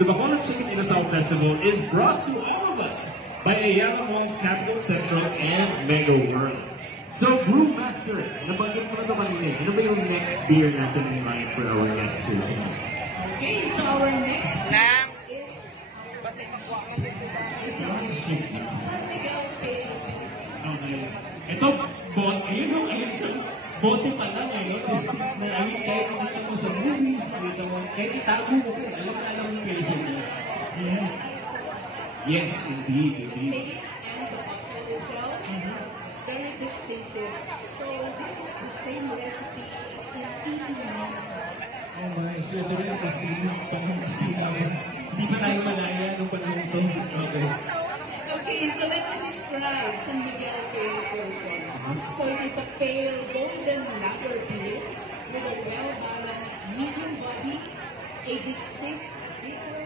The Bacolod Chicken Inasal Festival is brought to all of us by Ayala Malls Capital Central and Mega World. So, Brewmaster, nabanggit mo na ito kanina. Ano ba yung next beer natin in mind for our guests here tonight? Okay, so our next beer is San Miguel Pale. Okay. Ito, boss, ayun siya. Bote pa lang ngayon. Kahit nakita mo sa movies, nakita mo, kahit itago mo ko, alam mo yung face niya. Yes, indeed. Taste and the bottle itself, very distinctive. So this is the same recipe as the Filipino. Oh my, so ito rin ang namin. Hindi pa tayo malaya nung panahon ito. Okay. Okay, so let me describe San Miguel Pale Person. So it is a pale golden lager beer with a well-balanced medium body, a distinct bitter